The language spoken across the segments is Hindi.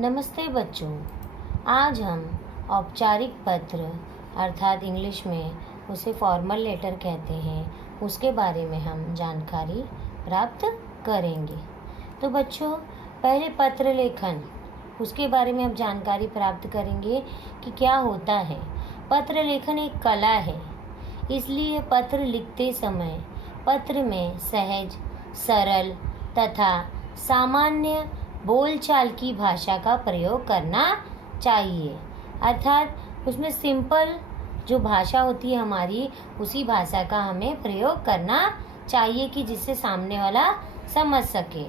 नमस्ते बच्चों। आज हम औपचारिक पत्र अर्थात इंग्लिश में उसे फॉर्मल लेटर कहते हैं, उसके बारे में हम जानकारी प्राप्त करेंगे। तो बच्चों, पहले पत्र लेखन, उसके बारे में हम जानकारी प्राप्त करेंगे कि क्या होता है। पत्र लेखन एक कला है, इसलिए पत्र लिखते समय पत्र में सहज, सरल तथा सामान्य बोलचाल की भाषा का प्रयोग करना चाहिए। अर्थात उसमें सिंपल जो भाषा होती है हमारी, उसी भाषा का हमें प्रयोग करना चाहिए कि जिससे सामने वाला समझ सके,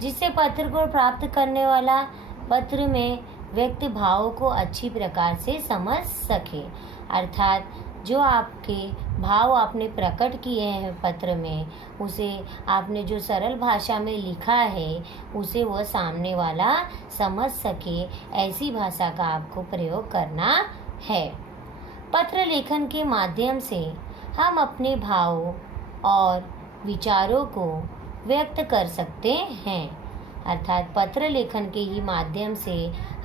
जिससे पत्र को प्राप्त करने वाला पत्र में व्यक्त भावों को अच्छी प्रकार से समझ सके। अर्थात जो आपके भाव आपने प्रकट किए हैं पत्र में, उसे आपने जो सरल भाषा में लिखा है उसे वह सामने वाला समझ सके, ऐसी भाषा का आपको प्रयोग करना है। पत्र लेखन के माध्यम से हम अपने भावों और विचारों को व्यक्त कर सकते हैं। अर्थात पत्र लेखन के ही माध्यम से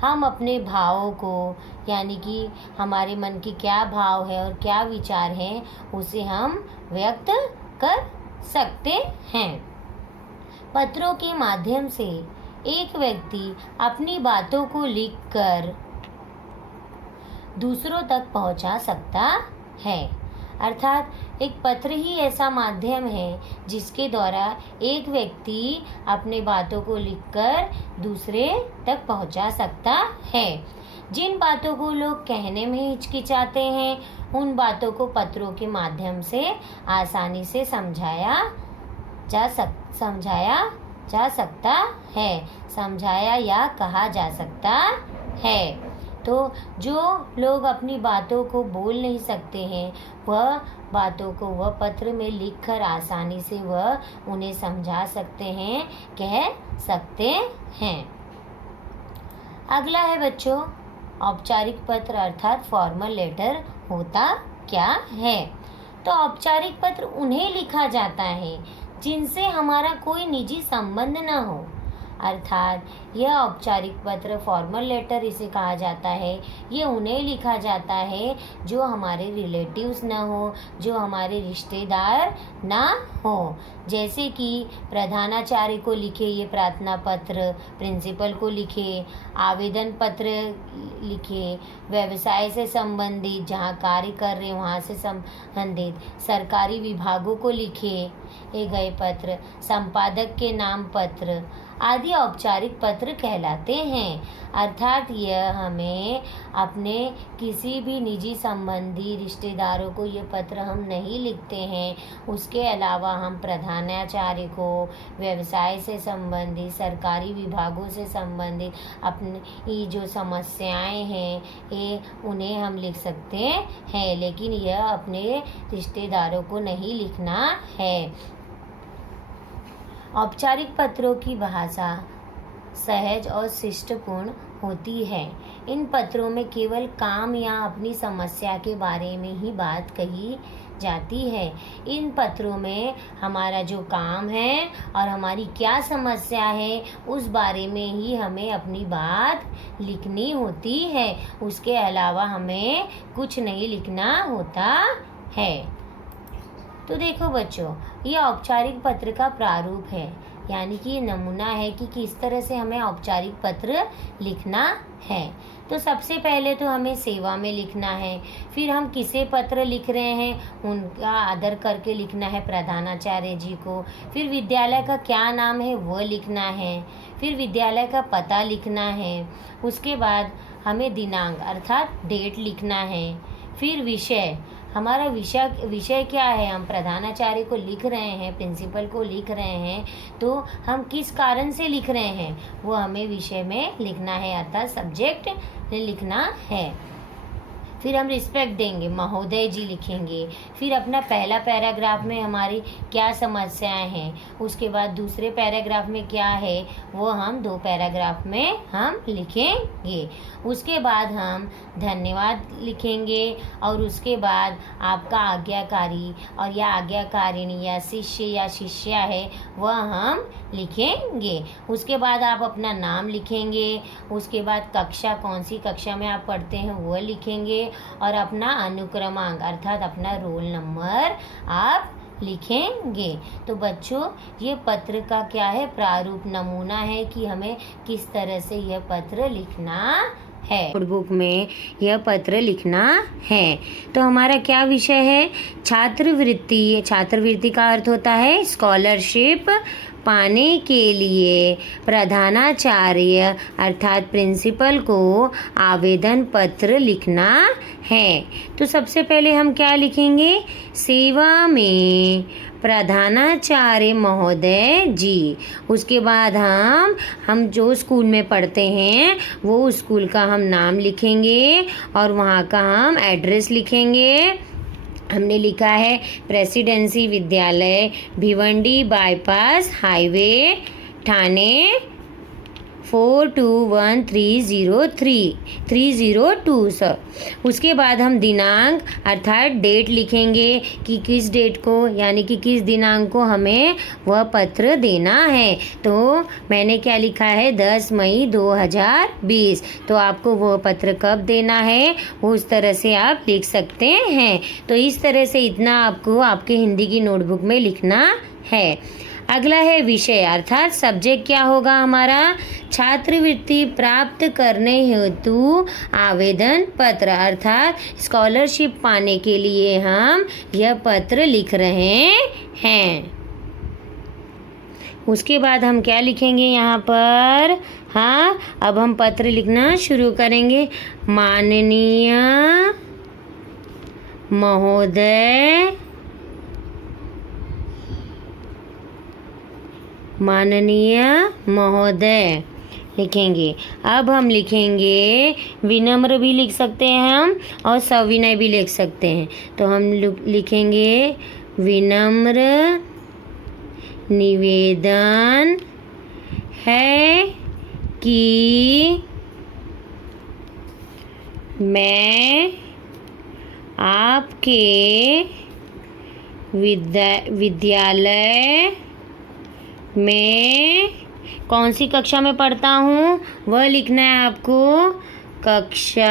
हम अपने भावों को, यानी कि हमारे मन के क्या भाव है और क्या विचार हैं, उसे हम व्यक्त कर सकते हैं। पत्रों के माध्यम से एक व्यक्ति अपनी बातों को लिखकर दूसरों तक पहुंचा सकता है। अर्थात एक पत्र ही ऐसा माध्यम है जिसके द्वारा एक व्यक्ति अपने बातों को लिखकर दूसरे तक पहुंचा सकता है। जिन बातों को लोग कहने में हिचकिचाते हैं, उन बातों को पत्रों के माध्यम से आसानी से समझाया या कहा जा सकता है। तो जो लोग अपनी बातों को बोल नहीं सकते हैं, वह बातों को वह पत्र में लिखकर आसानी से वह उन्हें समझा सकते हैं, कह सकते हैं। अगला है बच्चों, औपचारिक पत्र अर्थात फॉर्मल लेटर होता क्या है। तो औपचारिक पत्र उन्हें लिखा जाता है जिनसे हमारा कोई निजी संबंध न हो। अर्थात यह औपचारिक पत्र, फॉर्मल लेटर इसे कहा जाता है, ये उन्हें लिखा जाता है जो हमारे रिलेटिव्स न हो, जो हमारे रिश्तेदार ना हो। जैसे कि प्रधानाचार्य को लिखे ये प्रार्थना पत्र, प्रिंसिपल को लिखे, आवेदन पत्र लिखे, व्यवसाय से संबंधित जहाँ कार्य कर रहे वहाँ से संबंधित सरकारी विभागों को लिखे गए पत्र, संपादक के नाम पत्र आदि औपचारिक पत्र कहलाते हैं। अर्थात यह हमें अपने किसी भी निजी संबंधी रिश्तेदारों को ये पत्र हम नहीं लिखते हैं। उसके अलावा हम प्रधानाचार्य को, व्यवसाय से संबंधित, सरकारी विभागों से संबंधित अपनी जो समस्याएं हैं ये उन्हें हम लिख सकते हैं, लेकिन यह अपने रिश्तेदारों को नहीं लिखना है। औपचारिक पत्रों की भाषा सहज और शिष्टपूर्ण होती है। इन पत्रों में केवल काम या अपनी समस्या के बारे में ही बात कही जाती है। इन पत्रों में हमारा जो काम है और हमारी क्या समस्या है उस बारे में ही हमें अपनी बात लिखनी होती है। उसके अलावा हमें कुछ नहीं लिखना होता है। तो देखो बच्चों, ये औपचारिक पत्र का प्रारूप है, यानी कि नमूना है कि किस तरह से हमें औपचारिक पत्र लिखना है। तो सबसे पहले तो हमें सेवा में लिखना है, फिर हम किसे पत्र लिख रहे हैं उनका आदर करके लिखना है, प्रधानाचार्य जी को। फिर विद्यालय का क्या नाम है वह लिखना है, फिर विद्यालय का पता लिखना है। उसके बाद हमें दिनांक अर्थात डेट लिखना है। फिर विषय, हमारा विषय क्या है, हम प्रधानाचार्य को लिख रहे हैं, प्रिंसिपल को लिख रहे हैं, तो हम किस कारण से लिख रहे हैं वो हमें विषय में लिखना है, अर्थात सब्जेक्ट लिखना है। फिर हम रिस्पेक्ट देंगे, महोदय जी लिखेंगे। फिर अपना पहला पैराग्राफ में हमारी क्या समस्याएं हैं, उसके बाद दूसरे पैराग्राफ में क्या है वो हम 2 पैराग्राफ में हम लिखेंगे। उसके बाद हम धन्यवाद लिखेंगे और उसके बाद आपका आज्ञाकारी और या आज्ञाकारिणी या शिष्य या शिष्या है वह हम लिखेंगे। उसके बाद आप अपना नाम लिखेंगे। उसके बाद कक्षा, कौन सी कक्षा में आप पढ़ते हैं वह लिखेंगे और अपना अनुक्रमांक अर्थात अपना रोल नंबर आप लिखेंगे। तो बच्चों ये पत्र का क्या है, प्रारूप नमूना है कि हमें किस तरह से यह पत्र लिखना है, नोटबुक में यह पत्र लिखना है। तो हमारा क्या विषय है, छात्रवृत्ति। छात्रवृत्ति का अर्थ होता है स्कॉलरशिप पाने के लिए प्रधानाचार्य अर्थात प्रिंसिपल को आवेदन पत्र लिखना है। तो सबसे पहले हम क्या लिखेंगे, सेवा में प्रधानाचार्य महोदय जी। उसके बाद हम जो स्कूल में पढ़ते हैं वो स्कूल का हम नाम लिखेंगे और वहाँ का हम एड्रेस लिखेंगे। हमने लिखा है प्रेसिडेंसी विद्यालय, Bhiwandi bypass highway, Thane 421302 sir. उसके बाद हम दिनांक अर्थात डेट लिखेंगे कि किस डेट को यानी कि किस दिनांक को हमें वह पत्र देना है। तो मैंने क्या लिखा है 10 मई 2020। तो आपको वह पत्र कब देना है वो उस तरह से आप लिख सकते हैं। तो इस तरह से इतना आपको आपके हिंदी की नोटबुक में लिखना है। अगला है विषय अर्थात सब्जेक्ट क्या होगा हमारा, छात्रवृत्ति प्राप्त करने हेतु आवेदन पत्र अर्थात स्कॉलरशिप पाने के लिए हम यह पत्र लिख रहे हैं। उसके बाद हम क्या लिखेंगे यहाँ पर, हाँ अब हम पत्र लिखना शुरू करेंगे। माननीय महोदय, माननीय महोदय लिखेंगे। अब हम लिखेंगे, विनम्र भी लिख सकते हैं हम और सविनय भी लिख सकते हैं। तो हम लिखेंगे विनम्र निवेदन है कि मैं आपके विद्यालय में कौन सी कक्षा में पढ़ता हूँ वह लिखना है आपको। कक्षा,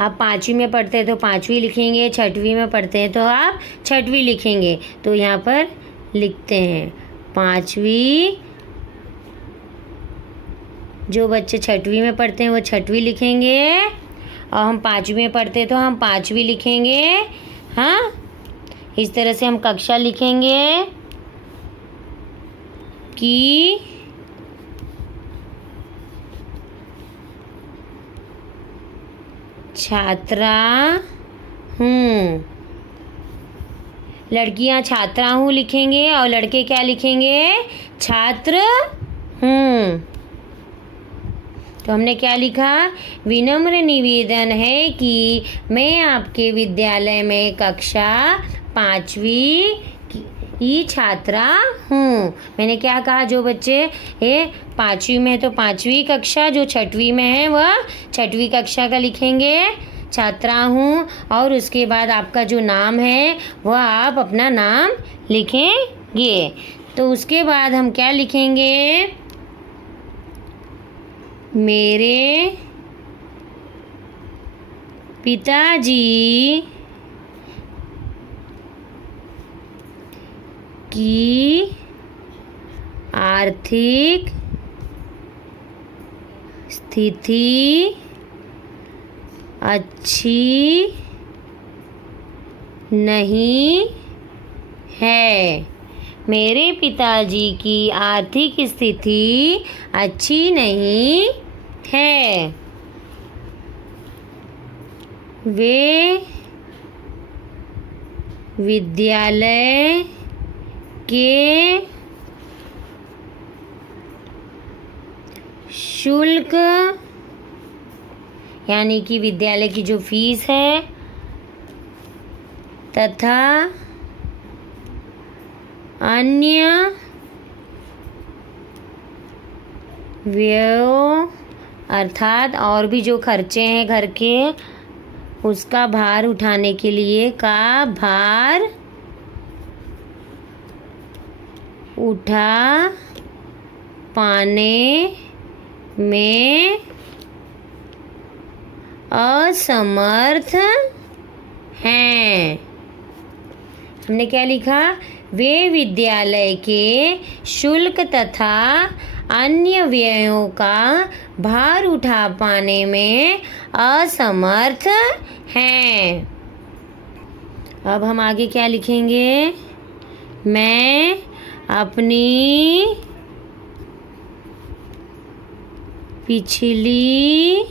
आप 5वीं में पढ़ते हैं तो 5वीं लिखेंगे, 6वीं में पढ़ते हैं तो आप 6वीं लिखेंगे। तो यहाँ पर लिखते हैं 5वीं, जो बच्चे 6वीं में पढ़ते हैं वो 6वीं लिखेंगे और हम 5वीं में पढ़ते हैं तो हम 5वीं लिखेंगे। हाँ, इस तरह से हम कक्षा लिखेंगे कि छात्रा हूँ। लड़कियाँ छात्रा हूँ लिखेंगे और लड़के क्या लिखेंगे, छात्र हूँ। तो हमने क्या लिखा, विनम्र निवेदन है कि मैं आपके विद्यालय में कक्षा 5वीं की छात्रा हूँ। मैंने क्या कहा, जो बच्चे 5वीं में है तो 5वीं कक्षा, जो 6वीं में है वह 6वीं कक्षा का लिखेंगे, छात्रा हूँ। और उसके बाद आपका जो नाम है वह आप अपना नाम लिखेंगे। तो उसके बाद हम क्या लिखेंगे, मेरे पिताजी की आर्थिक स्थिति अच्छी नहीं है। मेरे पिताजी की आर्थिक स्थिति अच्छी नहीं है। वे विद्यालय के शुल्क यानी कि विद्यालय की जो फीस है तथा अन्य व्ययों अर्थात और भी जो खर्चे हैं घर के उसका भार उठाने के लिए का भार उठा पाने में असमर्थ हैं। हमने क्या लिखा? वे विद्यालय के शुल्क तथा अन्य व्ययों का भार उठा पाने में असमर्थ हैं। अब हम आगे क्या लिखेंगे? मैं अपनी पिछली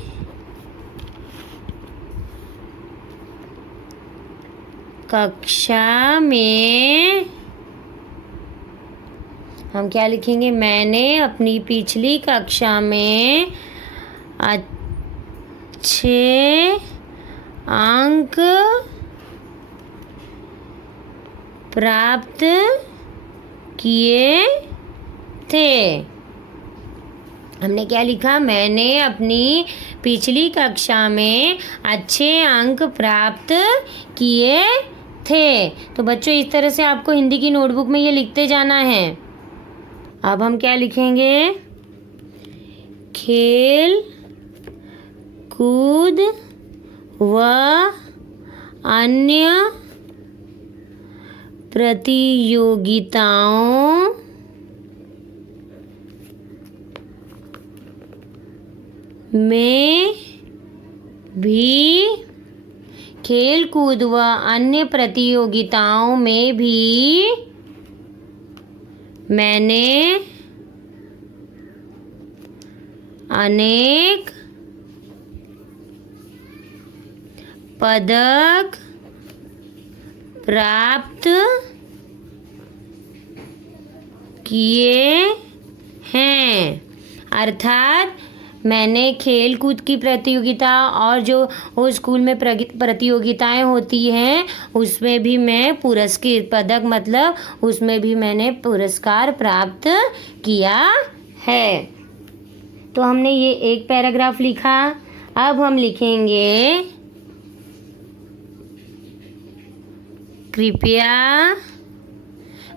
कक्षा में हम क्या लिखेंगे? मैंने अपनी पिछली कक्षा में अच्छे अंक प्राप्त किए थे। हमने क्या लिखा? मैंने अपनी पिछली कक्षा में अच्छे अंक प्राप्त किए थे। तो बच्चों इस तरह से आपको हिंदी की नोटबुक में ये लिखते जाना है। अब हम क्या लिखेंगे? खेल कूद व अन्य प्रतियोगिताओं में भी खेल कूद व अन्य प्रतियोगिताओं में भी मैंने अनेक पदक प्राप्त किए हैं। अर्थात मैंने खेल कूद की प्रतियोगिता और जो वो स्कूल में प्रतियोगिताएं होती हैं उसमें भी मैं पुरस्कृत पदक मतलब उसमें भी मैंने पुरस्कार प्राप्त किया है। तो हमने ये एक पैराग्राफ लिखा। अब हम लिखेंगे कृपया।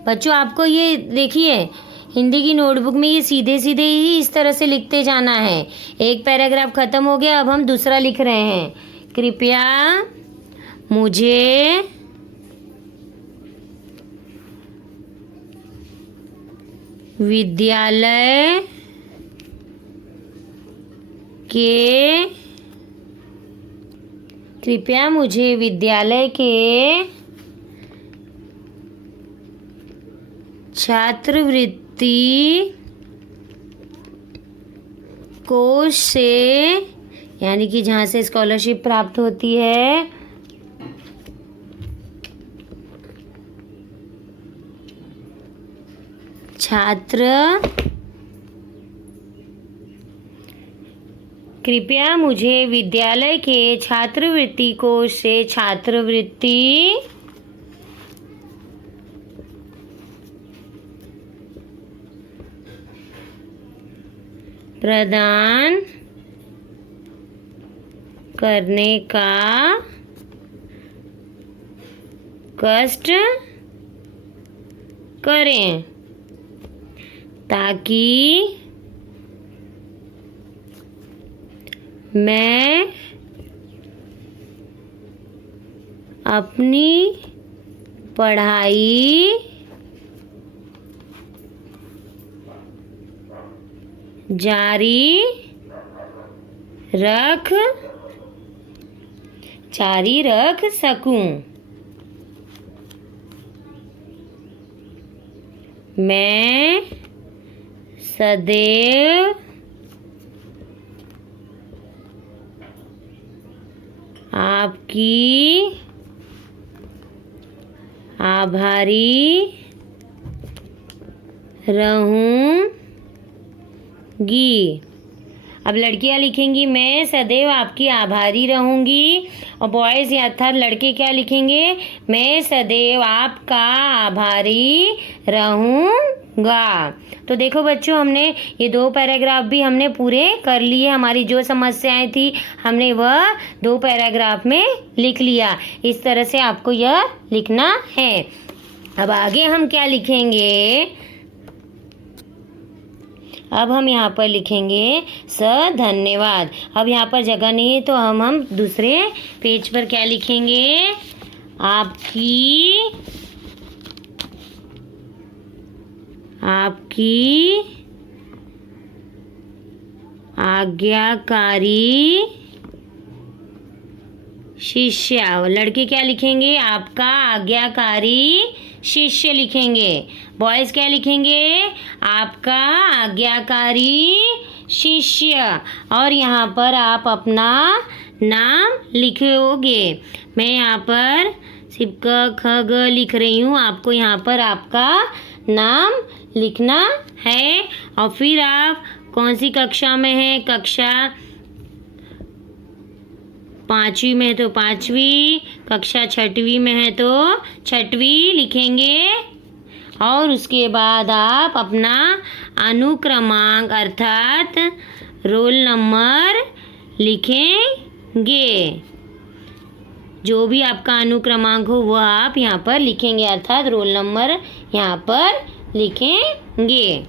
बच्चों आपको ये देखिए हिंदी की नोटबुक में ये सीधे सीधे ही इस तरह से लिखते जाना है। एक पैराग्राफ खत्म हो गया, अब हम दूसरा लिख रहे हैं। कृपया मुझे विद्यालय के छात्रवृत्ति कोष से यानी कि जहाँ से स्कॉलरशिप प्राप्त होती है कृपया मुझे विद्यालय के छात्रवृत्ति कोष से छात्रवृत्ति प्रदान करने का कष्ट करें ताकि मैं अपनी पढ़ाई जारी रख सकूं। मैं सदैव आपकी आभारी रहूंगी। अब लड़कियां लिखेंगी मैं सदैव आपकी आभारी रहूंगी, और बॉयज़ अर्थात लड़के क्या लिखेंगे, मैं सदैव आपका आभारी रहूंगा। तो देखो बच्चों, हमने ये 2 पैराग्राफ भी हमने पूरे कर लिए। हमारी जो समस्याएं थी हमने वह 2 पैराग्राफ में लिख लिया। इस तरह से आपको यह लिखना है। अब आगे हम क्या लिखेंगे, अब हम यहाँ पर लिखेंगे धन्यवाद। अब यहाँ पर जगह नहीं है तो हम दूसरे पेज पर क्या लिखेंगे, आपकी आज्ञाकारी शिष्य। लड़के क्या लिखेंगे, आपका आज्ञाकारी शिष्य लिखेंगे। बॉयज क्या लिखेंगे, आपका आज्ञाकारी शिष्य। और यहाँ पर आप अपना नाम लिखोगे। मैं यहाँ पर सिर्फ क ख ग लिख रही हूँ, आपको यहाँ पर आपका नाम लिखना है। और फिर आप कौन सी कक्षा में हैं, कक्षा 5वीं में है तो 5वीं, कक्षा 6वीं में है तो 6वीं लिखेंगे। और उसके बाद आप अपना अनुक्रमांक अर्थात रोल नंबर लिखेंगे। जो भी आपका अनुक्रमांक हो वह आप यहाँ पर लिखेंगे, अर्थात रोल नंबर यहाँ पर लिखेंगे।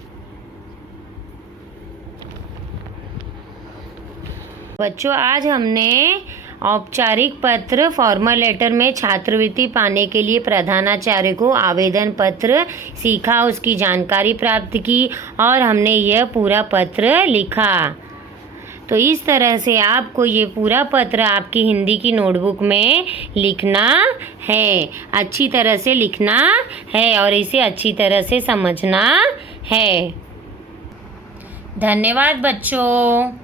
बच्चों, आज हमने औपचारिक पत्र फॉर्मल लेटर में छात्रवृत्ति पाने के लिए प्रधानाचार्य को आवेदन पत्र सीखा, उसकी जानकारी प्राप्त की और हमने यह पूरा पत्र लिखा। तो इस तरह से आपको ये पूरा पत्र आपकी हिंदी की नोटबुक में लिखना है, अच्छी तरह से लिखना है और इसे अच्छी तरह से समझना है। धन्यवाद बच्चों।